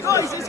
Guys, it's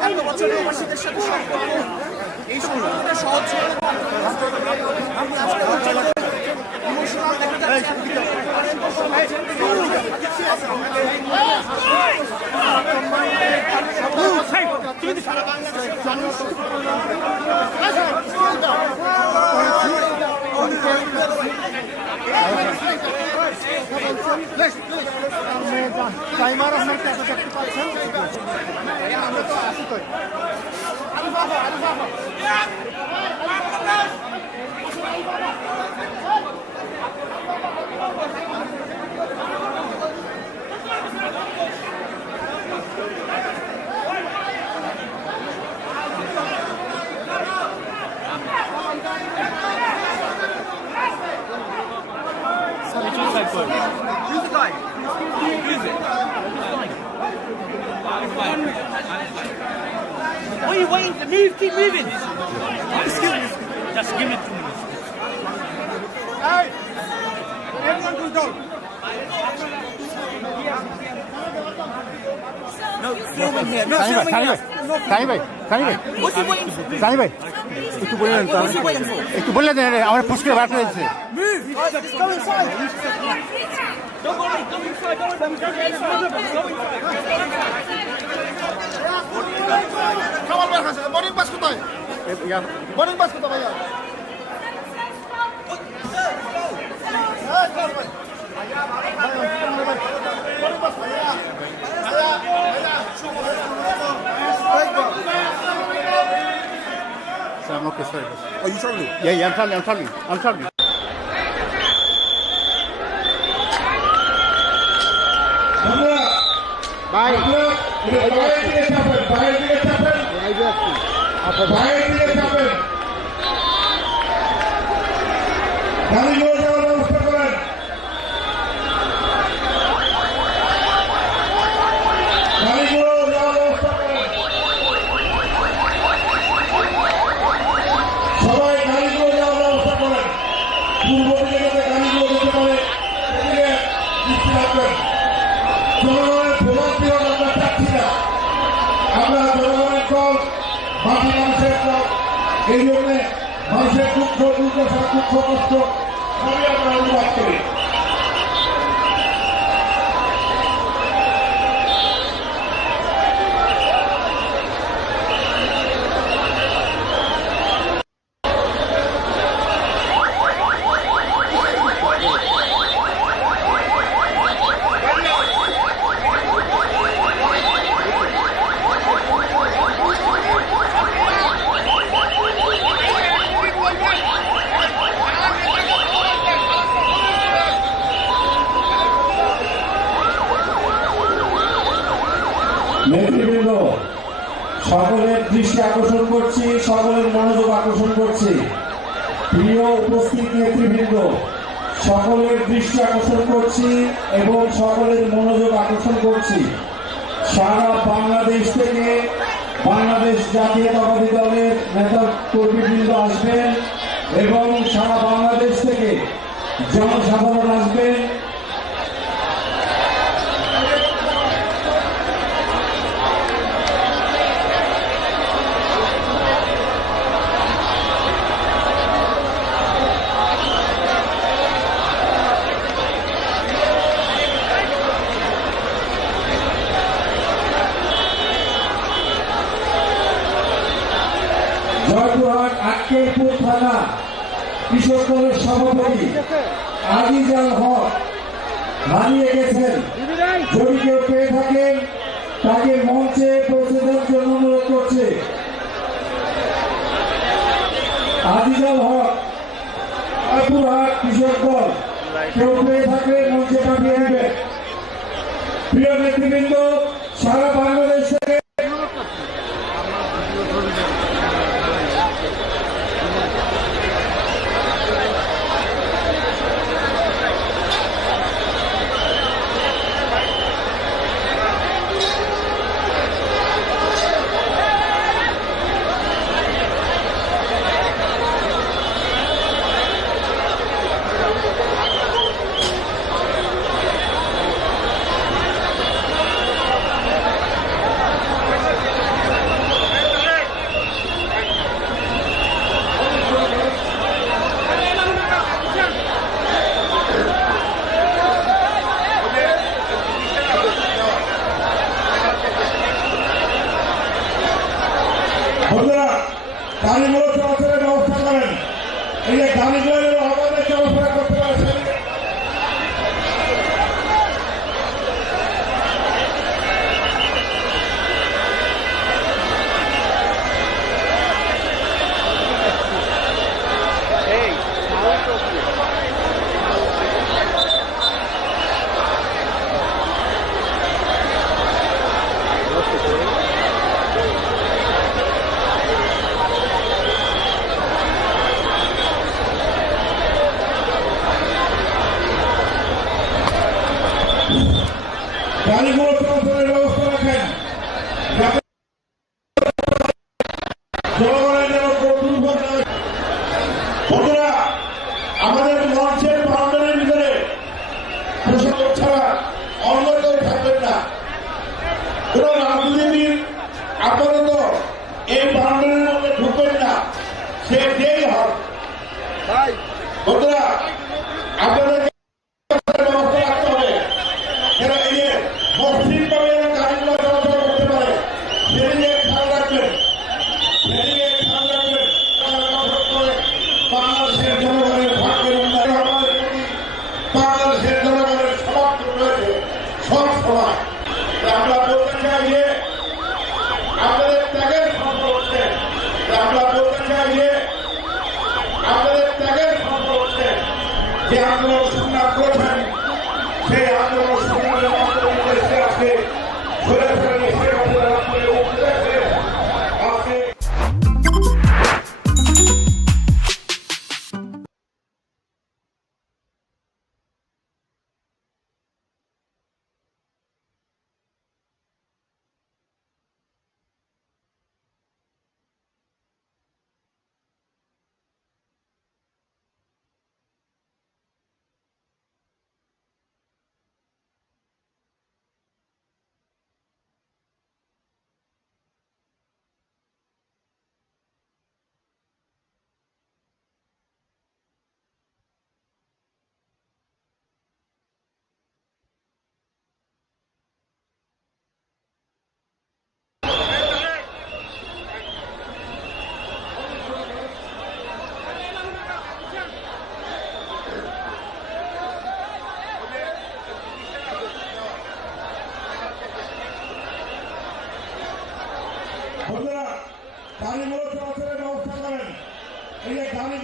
এত বছরের প্রবাসীদের সাথে সম্পর্ক এই সম্পর্কটা সহজ ছিল না। আমি আজকে ইমোশনাল দেখা যাচ্ছে টাইমার আপনার কাছে দেখতে পাচ্ছেন What are you waiting to move? Keep moving. Excuse me. Just give it to me. Sunny ভাই সানি ভাই সানি ভাই সানি ভাই What's he waiting for? Sunny ভাই একটু বলে দেন তো What's he waiting for? একটু বলে দেন রে, আমার পুষ্কে বার করে দিচ্ছে Move! Go inside! Don't worry, go inside, go inside, go inside, go inside. খাবার বার খাচ্ছে বোর্ডিং পাস কোথায় বোর্ডিং পাস কোথায় ভাইয়া I'm okay, sorry. Are you traveling? Yeah, yeah, I'm traveling, I'm traveling, I'm traveling. বাইরের দিকে চাপেন বাইরের দিকে চাপেন বাইরের দিকে চাপেন গাড়িগুলো যাওয়ার ব্যবস্থা করেন গাড়িগুলো যাওয়ার ব্যবস্থা করেন সবাই গাড়িগুলো যাওয়ার ব্যবস্থা করেন পূর্ব দিকে যাতে গাড়িগুলো যেতে পারে সেদিকে দৃষ্টি রাখবেন জনগণের ভোগান্তি আমরা চাচ্ছি না আমরা জনগণের দল মাটি মানুষের দল এই জন্য মানুষের দুঃখ দুর্দশা দুঃখ কষ্ট সবই আমরা অনুবাদ করি। করছি, সকলের মনোযোগ আকর্ষণ করছি। প্রিয় উপস্থিত নেতৃবৃন্দ, সকলের দৃষ্টি আকর্ষণ করছি এবং সকলের মনোযোগ আকর্ষণ করছি। সারা বাংলাদেশ থেকে বাংলাদেশ জাতীয়তাবাদী দলের নেতা কর্মীবৃন্দ আসবেন এবং সারা বাংলাদেশ থেকে জনসাধারণ আসবেন। কৃষক দলের সভাপতি আজিজ আল হক হারিয়ে গেছেন। যদি কেউ পেয়ে থাকেন, তাকে মঞ্চে পৌঁছে দেওয়ার জন্য অনুরোধ করছে। আজিজ আল হক আতুরহাট কৃষক দল, কেউ পেয়ে থাকলে মঞ্চে পাঠিয়ে দেবেন। প্রিয় নেতৃবৃন্দ దాని మూడు సంవత్సరాలు వస్తామని అయ్యే దానిలో গাড়িগুলো চলাচলের ব্যবস্থা রাখেন জনগণের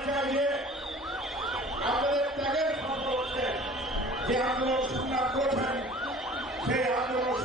টাকা নিয়ে আপনাদের ত্যাগের সম্পর্ক যে আন্দোলন সংগ্রাম করেছেন সেই আন্দোলন